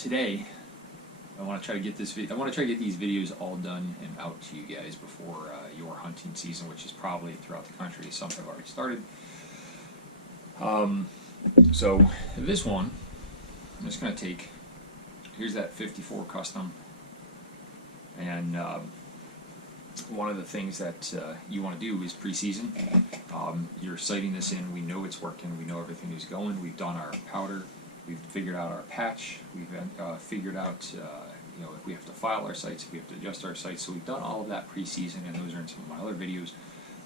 Today, I want to try to get these videos all done and out to you guys before your hunting season, which is probably throughout the country. Some have already started. So this one, I'm just going to take. Here's that 54 Custom, and one of the things that you want to do is preseason. You're sighting this in. We know it's working. We know everything is going. We've done our powder. We've figured out our patch. We've figured out if we have to file our sights, if we have to adjust our sights. So we've done all of that preseason, and those are in some of my other videos.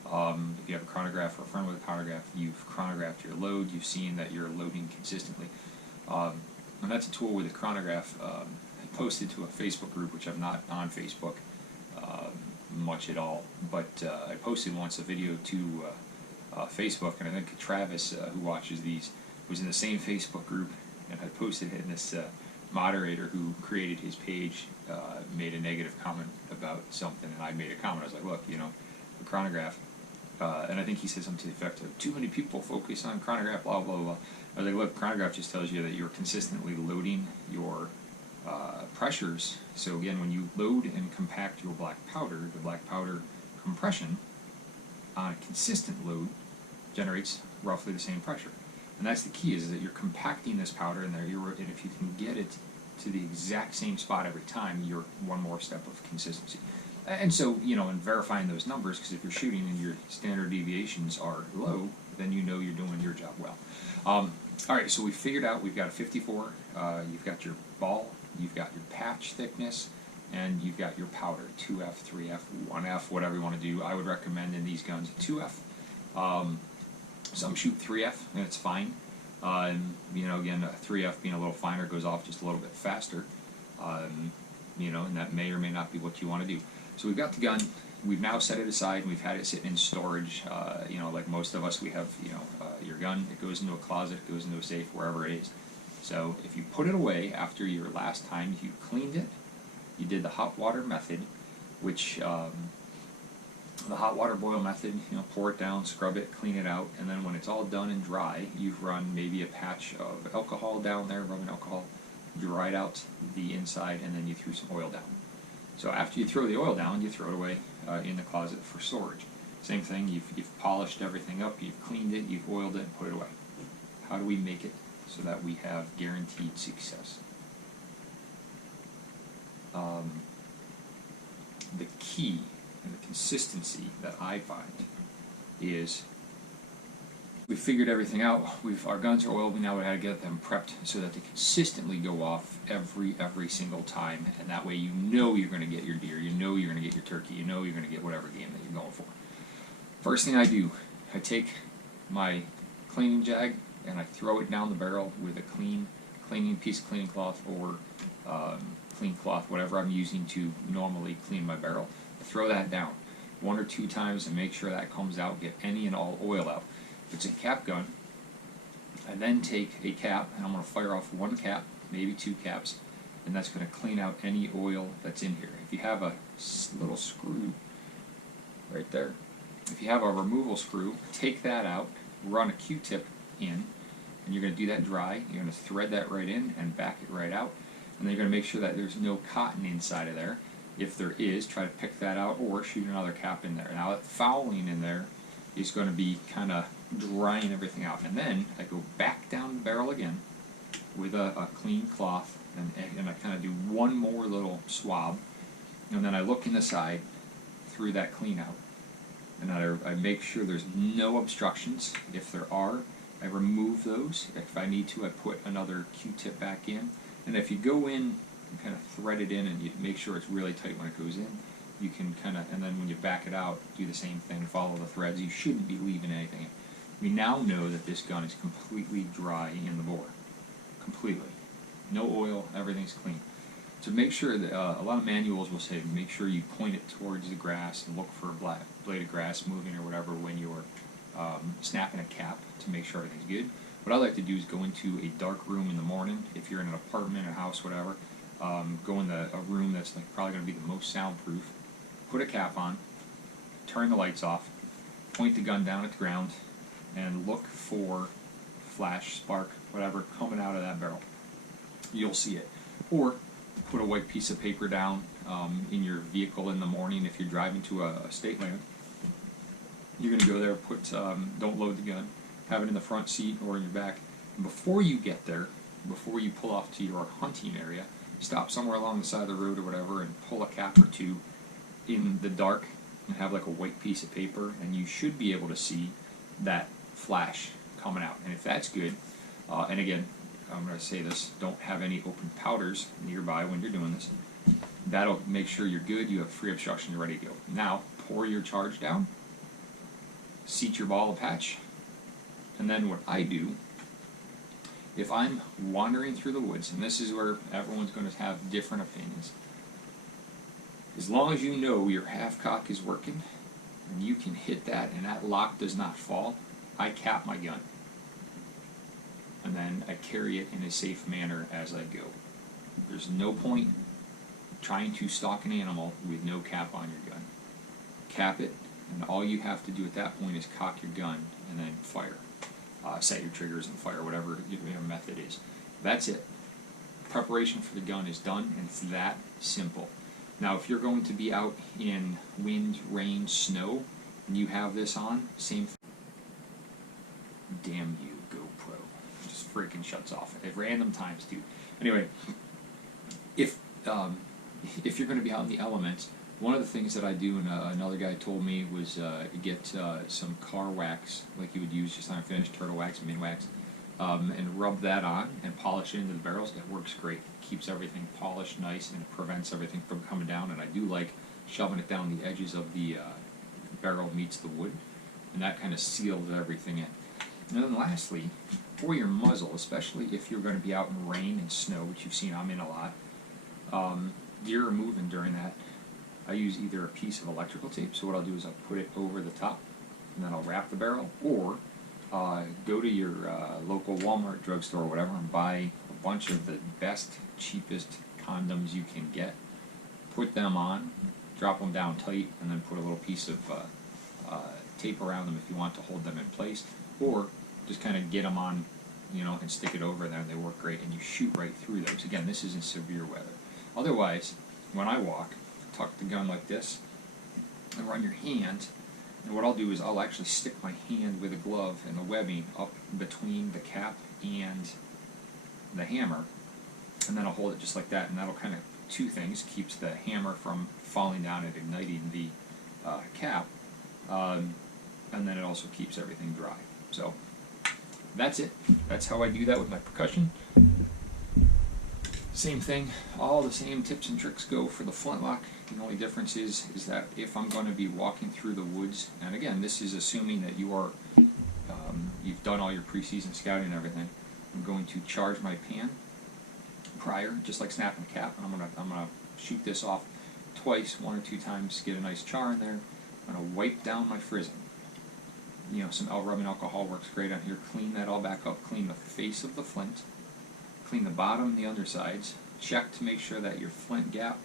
If you have a chronograph or a friend with a chronograph, you've chronographed your load. You've seen that you're loading consistently. And that's a tool with a chronograph. I posted to a Facebook group, which I'm not on Facebook much at all, but I posted once a video to Facebook, and I think Travis, who watches these, was in the same Facebook group, and I posted it, and this moderator who created his page made a negative comment about something, and I made a comment. I was like, look, the chronograph, and I think he said something to the effect of, too many people focus on chronograph, blah, blah, blah. I was like, look, chronograph just tells you that you're consistently loading your pressures. So again, when you load and compact your black powder, the black powder compression on a consistent load generates roughly the same pressure. And that's the key, is that you're compacting this powder in there, and if you can get it to the exact same spot every time, you're one more step of consistency. And so, in verifying those numbers, because if you're shooting and your standard deviations are low, then you know you're doing your job well. All right, so we figured out we've got a 54, you've got your ball, you've got your patch thickness, and you've got your powder, 2F, 3F, 1F, whatever you want to do. I would recommend in these guns a 2F. Some shoot 3F, and it's fine. Again, a 3F being a little finer goes off just a little bit faster. And that may or may not be what you want to do. So we've got the gun. We've now set it aside, and we've had it sit in storage. Like most of us, we have, your gun. It goes into a closet, it goes into a safe, wherever it is. So if you put it away after your last time you cleaned it, you did the hot water method, which the hot water boil method, pour it down, scrub it, clean it out, and then when it's all done and dry, you've run maybe a patch of alcohol down there, rubbing alcohol, dried out the inside, and then you threw some oil down. So after you throw the oil down, you throw it away in the closet for storage. Same thing, you've polished everything up, you've cleaned it, you've oiled it, and put it away. How do we make it so that we have guaranteed success? The key and the consistency that I find is we've figured everything out. Our guns are oiled. We now got to get them prepped so that they consistently go off every single time, and that way you're going to get your deer, you're going to get your turkey, you're going to get whatever game that you're going for. First thing I do, I take my cleaning jag and I throw it down the barrel with a cleaning piece of cleaning cloth or clean cloth, whatever I'm using to normally clean my barrel. I throw that down 1 or 2 times and make sure that comes out, get any and all oil out. If it's a cap gun, I then take a cap and I'm going to fire off 1 cap, maybe 2 caps, and that's going to clean out any oil that's in here. If you have a little screw right there, if you have a removal screw, take that out, run a Q-tip in, and you're going to do that dry. You're going to thread that right in and back it right out, and then you're going to make sure that there's no cotton inside of there. If there is, try to pick that out or shoot another cap in there. Now that fouling in there is going to be kind of drying everything out, and then I go back down the barrel again with a clean cloth, and I kind of do one more little swab, and then I look in the side through that clean out, and I make sure there's no obstructions. If there are, I remove those. If I need to, I put another Q-tip back in, and if you go in and kind of thread it in and you make sure it's really tight when it goes in, you can kind of, and then when you back it out, do the same thing, follow the threads. You shouldn't be leaving anything in. We now know that this gun is completely dry in the bore. Completely. No oil, everything's clean. So make sure that, a lot of manuals will say, make sure you point it towards the grass and look for a black blade of grass moving or whatever when you're snapping a cap to make sure everything's good. What I like to do is go into a dark room in the morning, if you're in an apartment or house, whatever, go in a room that's probably going to be the most soundproof, put a cap on, turn the lights off, point the gun down at the ground, and look for flash, spark, whatever, coming out of that barrel. You'll see it. or put a white piece of paper down in your vehicle in the morning if you're driving to a state land. You're going to go there, don't load the gun, have it in the front seat or in your back. And before you get there, before you pull off to your hunting area, stop somewhere along the side of the road or whatever and pull a cap or two in the dark and have like a white piece of paper, and you should be able to see that flash coming out. And if that's good, and again, I'm going to say this, don't have any open powders nearby when you're doing this. That'll make sure you're good, you have free obstruction, you're ready to go. Now, pour your charge down, seat your ball of patch, and then what I do, if I'm wandering through the woods, and this is where everyone's going to have different opinions, as long as you know your half cock is working, and you can hit that, and that lock does not fall, I cap my gun. And then I carry it in a safe manner as I go. There's no point trying to stalk an animal with no cap on your gun. Cap it, and all you have to do at that point is cock your gun and then fire. Set your triggers and fire, whatever your method is. That's it. Preparation for the gun is done, and it's that simple. Now, if you're going to be out in wind, rain, snow, and you have this on, same thing. Damn you, GoPro. It just freaking shuts off at random times, too. Anyway, if you're going to be out in the elements, one of the things that I do, and another guy told me, was get some car wax, like you would use just on a finished turtle wax, min wax, and rub that on and polish it into the barrels. It works great. It keeps everything polished nice, and it prevents everything from coming down. And I do like shoving it down the edges of the barrel meets the wood, and that kind of seals everything in. And then lastly, for your muzzle, especially if you're going to be out in rain and snow, which you've seen I'm in a lot, deer are moving during that. I use either a piece of electrical tape, so what I'll do is I'll put it over the top, and then I'll wrap the barrel, or go to your local Walmart, drugstore, or whatever, and buy a bunch of the best, cheapest condoms you can get. Put them on, drop them down tight, and then put a little piece of tape around them if you want to hold them in place, or just kind of get them on, and stick it over there, and they work great, and you shoot right through those. Again, this is in severe weather. Otherwise, when I walk, tuck the gun like this, and run your hand, and what I'll do is I'll actually stick my hand with a glove and the webbing up between the cap and the hammer, and then I'll hold it just like that, and that'll kind of, two things, keeps the hammer from falling down and igniting the cap, and then it also keeps everything dry. So that's it. That's how I do that with my percussion. Same thing, all the same tips and tricks go for the flintlock. The only difference is that if I'm going to be walking through the woods, and again, this is assuming that you are, you've done all your preseason scouting and everything, I'm going to charge my pan prior, just like snapping a cap, and I'm gonna shoot this off twice, 1 or 2 times, get a nice char in there. I'm gonna wipe down my frizzen. Some rubbing alcohol works great on here. Clean that all back up. Clean the face of the flint. Clean the bottom and the undersides. Check to make sure that your flint gap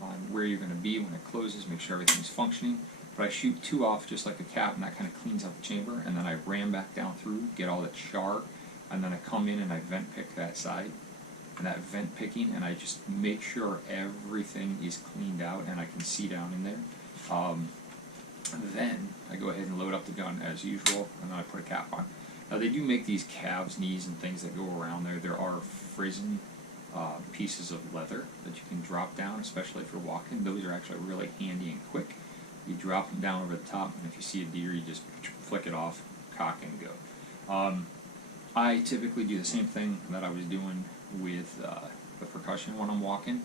on where you're going to be when it closes, make sure everything's functioning. But I shoot 2 off just like a cap, and that kind of cleans out the chamber, and then I ram back down through, get all the char, and then I come in and I vent pick that side. And that vent picking, and I just make sure everything is cleaned out and I can see down in there. Then I go ahead and load up the gun as usual, and then I put a cap on. Now they do make these calves knees and things that go around there. There are frizzen pieces of leather that you can drop down, especially if you're walking. Those are actually really handy and quick. You drop them down over the top, and if you see a deer, you just flick it off, cock, and go. I typically do the same thing that I was doing with the percussion when I'm walking.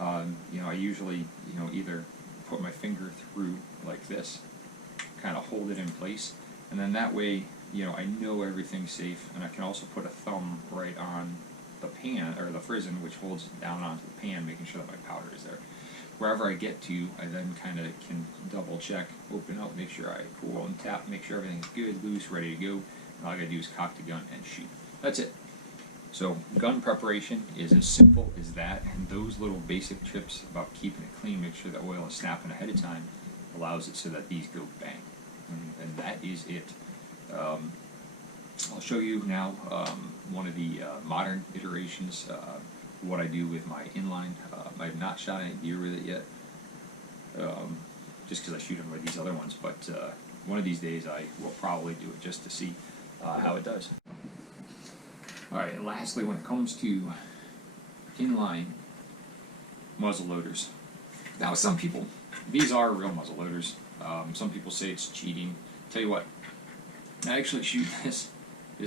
I usually, either put my finger through like this, kind of hold it in place, and then that way, I know everything's safe, and I can also put a thumb right on the pan, or the frizzen, which holds it down onto the pan, making sure that my powder is there. Wherever I get to, I then kind of can double check, open up, make sure I cool and tap, make sure everything's good, loose, ready to go, and all I gotta do is cock the gun and shoot. That's it. So gun preparation is as simple as that, and those little basic tips about keeping it clean, make sure the oil is snapping ahead of time, allows it so that these go bang. And that is it. I'll show you now one of the modern iterations what I do with my inline. I have not shot any deer with it yet, just because I shoot them with these other ones, but one of these days I will probably do it just to see how it does. Alright, and lastly, when it comes to inline muzzle loaders. Now, some people, these are real muzzle loaders. Some people say it's cheating. Tell you what, I actually shoot this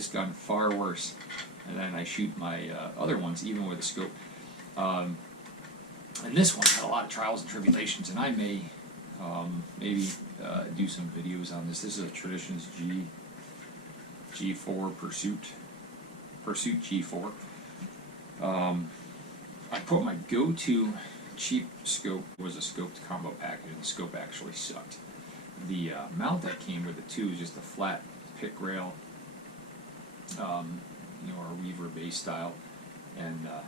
gun far worse than I shoot my other ones, even with a scope. And this one had a lot of trials and tribulations, and I may maybe do some videos on this. This is a Traditions G4 Pursuit G4. I put my go-to cheap scope was a scoped combo package, and the scope actually sucked. The mount that came with it too is just a flat pick rail, you know, our Weaver base style, and I'm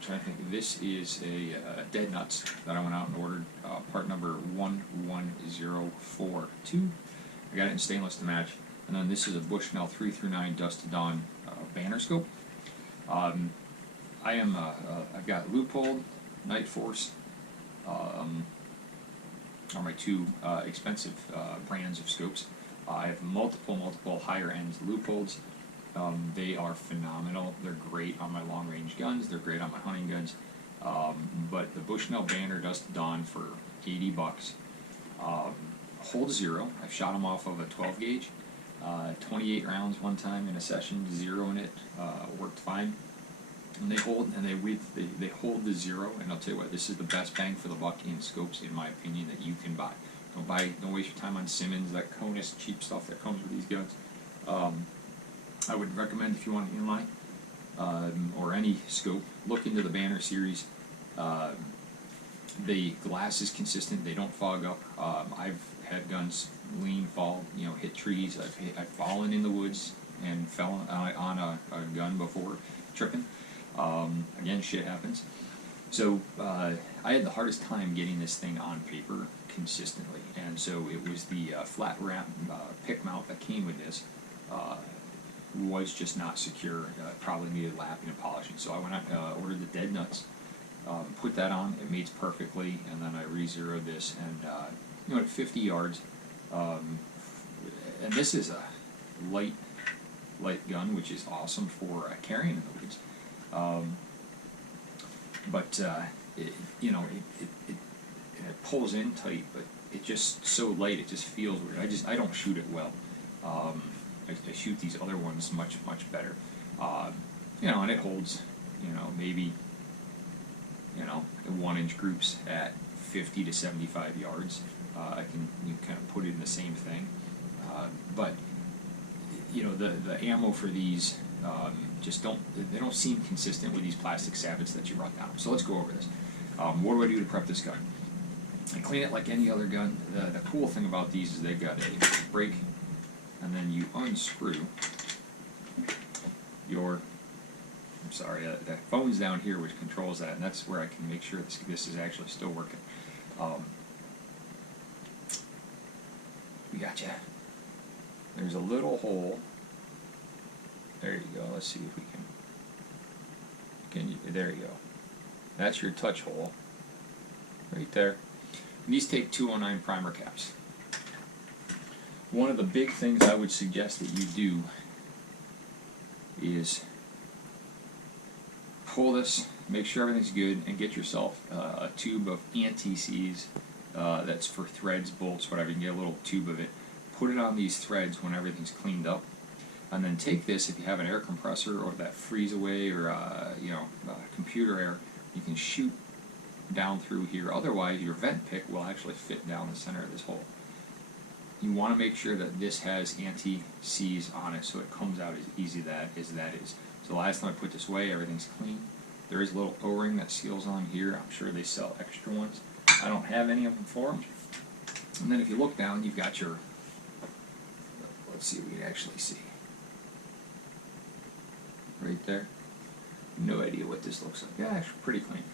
trying to think. This is a Dead Nuts that I went out and ordered, part number 11042. I got it in stainless to match, and then this is a Bushnell 339 Dusk to Dawn banner scope. I've got Leupold, Night Force, are my two expensive brands of scopes. I have multiple higher end Leupolds. They are phenomenal. They're great on my long range guns. They're great on my hunting guns. But the Bushnell Banner Dusk to Dawn for $80. Holds 0. I've shot them off of a 12 gauge. 28 rounds one time in a session, 0 in it. Worked fine. And they hold the 0, and I'll tell you what, this is the best bang for the buck in scopes, in my opinion, that you can buy. Don't waste your time on Simmons, that Conus cheap stuff that comes with these guns. I would recommend, if you want an inline or any scope, look into the Banner series. The glass is consistent; they don't fog up. I've had guns lean, fall, you know, hit trees. I've fallen in the woods and fell on a gun before, tripping. Again, shit happens. So I had the hardest time getting this thing on paper consistently, and so it was the flat wrap pick mount that came with this was just not secure. Probably needed lapping and polishing. So I went out ordered the Dead Nuts, put that on. It mates perfectly, and then I re-zeroed this, and you know, at 50 yards. And this is a light gun, which is awesome for carrying in the woods. It pulls in tight, but it's just so light, it just feels weird. I don't shoot it well. I shoot these other ones much better. You know, and it holds, you know, maybe, you know, 1-inch groups at 50 to 75 yards. I can kind of put it in the same thing. But you know, the ammo for these just don't seem consistent with these plastic sabots that you run down. So let's go over this. What do I do to prep this gun? I clean it like any other gun. The cool thing about these is they've got a brake, and then you unscrew your, I'm sorry, the phone's down here which controls that, and that's where I can make sure this is actually still working. We got you. There's a little hole. There you go. Let's see if we can. There you go. That's your touch hole. Right there. And these take 209 primer caps. One of the big things I would suggest that you do is pull this, make sure everything's good, and get yourself a tube of anti-seize that's for threads, bolts, whatever. You can get a little tube of it. Put it on these threads when everything's cleaned up, and then take this, if you have an air compressor or that freeze away or you know, computer air, you can shoot down through here. Otherwise, your vent pick will actually fit down the center of this hole. You want to make sure that this has anti-seize on it so it comes out as easy as that is. So the last time I put this away, everything's clean. There is a little O-ring that seals on here. I'm sure they sell extra ones. I don't have any of them for them. And then if you look down, you've got your, let's see if we can actually see. Right there. No idea what this looks like. Yeah, actually pretty clean.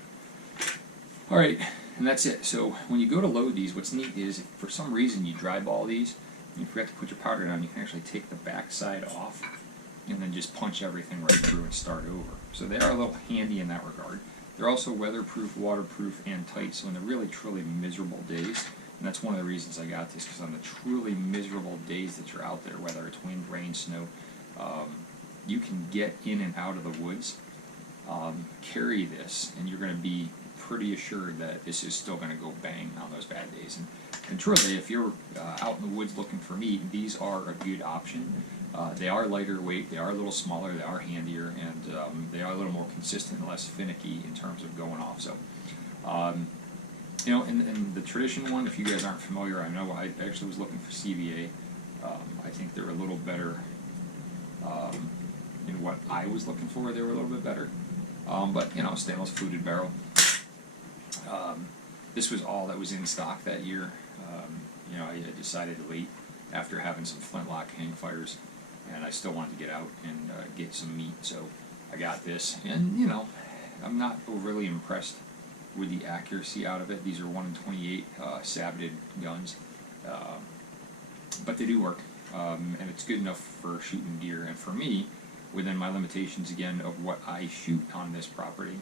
Alright, and that's it. So when you go to load these, what's neat is if for some reason you dry ball these and you forgot to put your powder down, you can actually take the back side off and then just punch everything right through and start over. So they are a little handy in that regard. They're also weatherproof, waterproof, and tight, so in the really, truly miserable days, and that's one of the reasons I got this, because on the truly miserable days that you're out there, whether it's wind, rain, snow, you can get in and out of the woods, carry this, and you're going to be pretty assured that this is still going to go bang on those bad days. And truly, if you're out in the woods looking for meat, these are a good option. They are lighter weight, they are a little smaller, they are handier, and they are a little more consistent and less finicky in terms of going off. So, you know, in the tradition one, if you guys aren't familiar, I know I actually was looking for CVA. I think they're a little better in what I was looking for. They were a little bit better, but you know, stainless fluted barrel. This was all that was in stock that year. You know, I decided late after having some flintlock hang fires, and I still wanted to get out and get some meat, so I got this. And you know, I'm not overly impressed with the accuracy out of it. These are 1 in 28 saboted guns, but they do work, and it's good enough for shooting deer. And for me, within my limitations again of what I shoot on this property,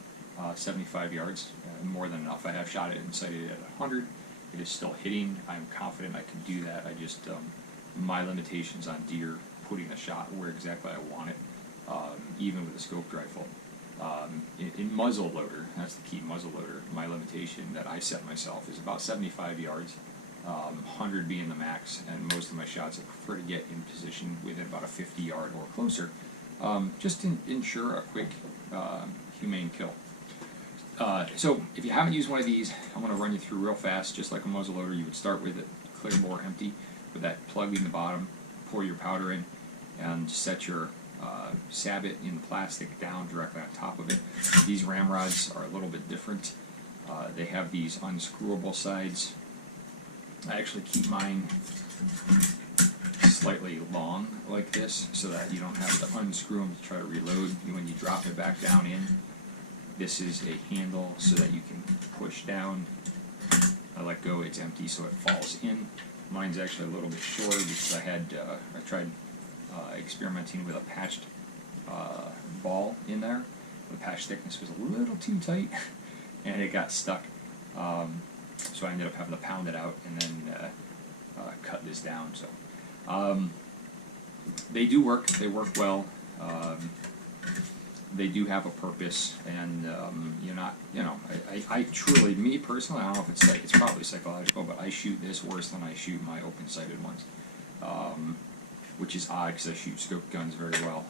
75 yards, more than enough. I have shot it and sighted it at 100. It is still hitting. I'm confident I can do that. I just, my limitations on deer, putting the shot where exactly I want it, even with a scoped rifle. In muzzle loader, that's the key, muzzle loader, my limitation that I set myself is about 75 yards, 100 being the max, and most of my shots I prefer to get in position within about a 50 yard or closer, just to ensure a quick, humane kill. So if you haven't used one of these, I'm going to run you through real fast, just like a muzzleloader. You would start with it clear bore empty, with that plug in the bottom, pour your powder in, and set your sabot in plastic down directly on top of it. These ramrods are a little bit different. They have these unscrewable sides. I actually keep mine slightly long like this, so that you don't have to unscrew them to try to reload. When you drop it back down in, this is a handle so that you can push down. I let go, it's empty, so it falls in. Mine's actually a little bit shorter because I tried experimenting with a patched ball in there. The patch thickness was a little too tight, and it got stuck. So I ended up having to pound it out and then cut this down. So they do work. They work well. They do have a purpose, and you're not, you know, I truly, me personally, I don't know if it's like, it's probably psychological, but I shoot this worse than I shoot my open-sighted ones, which is odd because I shoot scoped guns very well.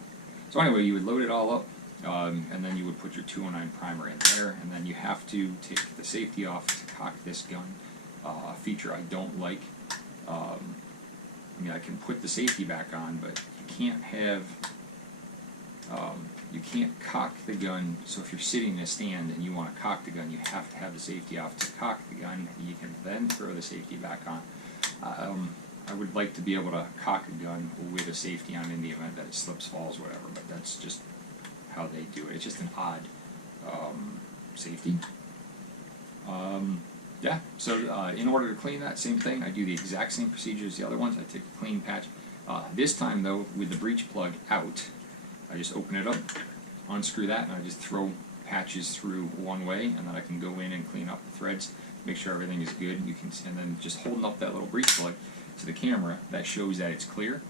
So anyway, you would load it all up, and then you would put your 209 primer in there, and then you have to take the safety off to cock this gun, a feature I don't like. I mean, I can put the safety back on, but you can't have, you can't cock the gun. So if you're sitting in a stand and you want to cock the gun, you have to have the safety off to cock the gun. You can then throw the safety back on. I would like to be able to cock a gun with a safety on in the event that it slips, falls, whatever, but that's just how they do it. It's just an odd safety. Yeah, so in order to clean that, same thing. I do the exact same procedure as the other ones. I take a clean patch. This time, though, with the breech plug out, I just open it up, unscrew that, and I just throw patches through one way, and then I can go in and clean up the threads, make sure everything is good. You can, and then just holding up that little breech plug to the camera, that shows that it's clear.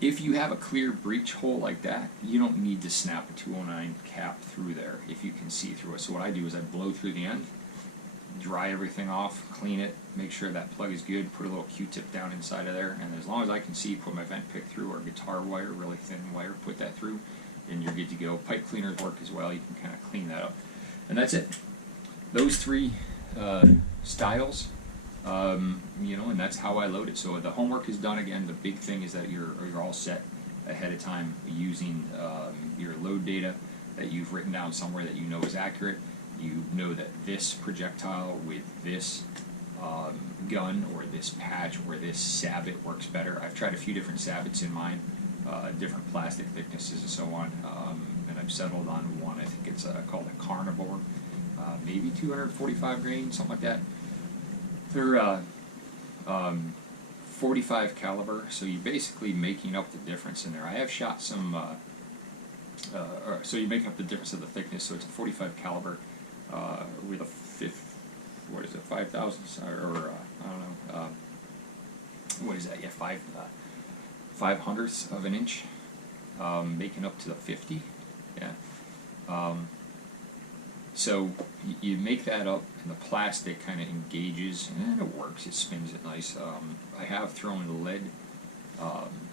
If you have a clear breech hole like that, you don't need to snap a 209 cap through there if you can see through it. So what I do is I blow through the end, dry everything off, clean it, make sure that plug is good, put a little Q-tip down inside of there, and as long as I can see, put my vent pick through, or guitar wire, really thin wire, put that through, and you're good to go. Pipe cleaners work as well. You can kind of clean that up. And that's it. Those three styles, you know, and that's how I load it. So the homework is done again. The big thing is that you're all set ahead of time using your load data that you've written down somewhere that you know is accurate. You know that this projectile with this gun or this patch or this sabot works better. I've tried a few different sabots in mine, different plastic thicknesses and so on, and I've settled on one. I think it's called a Carnivore, maybe 245 grain, something like that. They're .45 caliber, so you're basically making up the difference in there. I have shot some, so you're making up the difference of the thickness, so it's a .45 caliber with a 5,000, or I don't know, what is that, yeah, 5/100ths of an inch, making up to the 50, yeah. So you make that up, and the plastic kind of engages, and it works. It spins it nice. I have thrown lead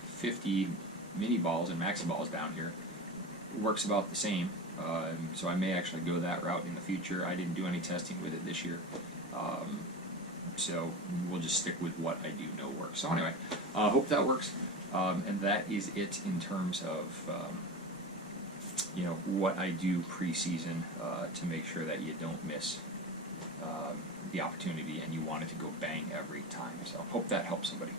50 mini balls and maxi balls down here. It works about the same. So I may actually go that route in the future. I didn't do any testing with it this year, so we'll just stick with what I do know works. So anyway, hope that works, and that is it in terms of you know, what I do pre-season to make sure that you don't miss the opportunity and you want it to go bang every time. So hope that helps somebody.